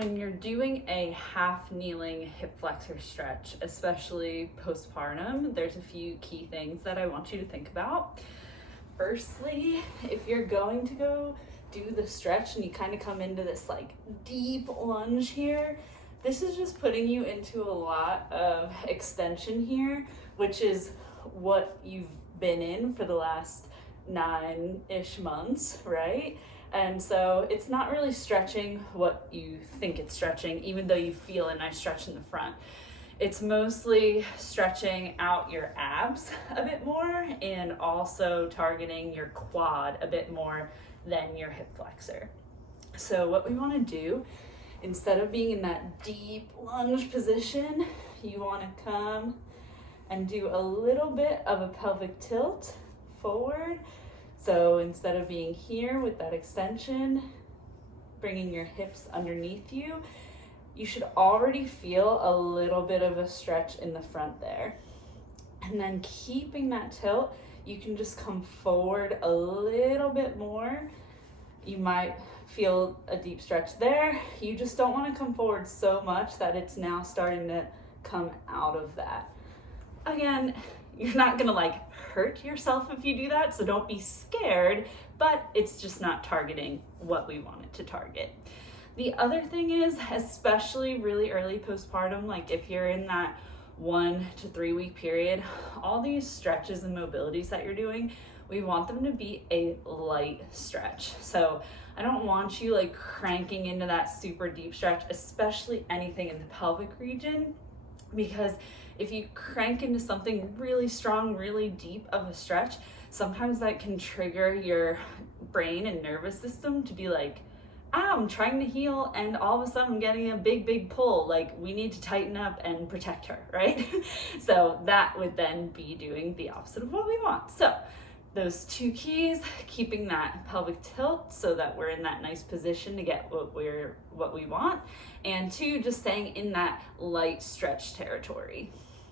when you're doing a half kneeling hip flexor stretch, especially postpartum, there's a few key things that I want you to think about. Firstly, if you're going to go do the stretch and you kind of come into this like deep lunge here, this is just putting you into a lot of extension here, which is what you've been in for the last 9-ish months, right? And so it's not really stretching what you think it's stretching, even though you feel a nice stretch in the front. It's mostly stretching out your abs a bit more and also targeting your quad a bit more than your hip flexor. So what we want to do, instead of being in that deep lunge position, you want to come and do a little bit of a pelvic tilt forward. So instead of being here with that extension, bringing your hips underneath you, you should already feel a little bit of a stretch in the front there. And then keeping that tilt, you can just come forward a little bit more. You might feel a deep stretch there. You just don't want to come forward so much that it's now starting to come out of that. Again, you're not gonna like hurt yourself if you do that, so don't be scared, but it's just not targeting what we want it to target. The other thing is, especially really early postpartum, like if you're in that 1 to 3 week period, all these stretches and mobilities that you're doing, we want them to be a light stretch. So I don't want you like cranking into that super deep stretch, especially anything in the pelvic region, because if you crank into something really strong, really deep of a stretch, sometimes that can trigger your brain and nervous system to be like, I'm trying to heal and all of a sudden I'm getting a big pull, like we need to tighten up and protect her, right? So that would then be doing the opposite of what we want. So those 2 keys, keeping that pelvic tilt so that we're in that nice position to get what we want, and 2, just staying in that light stretch territory.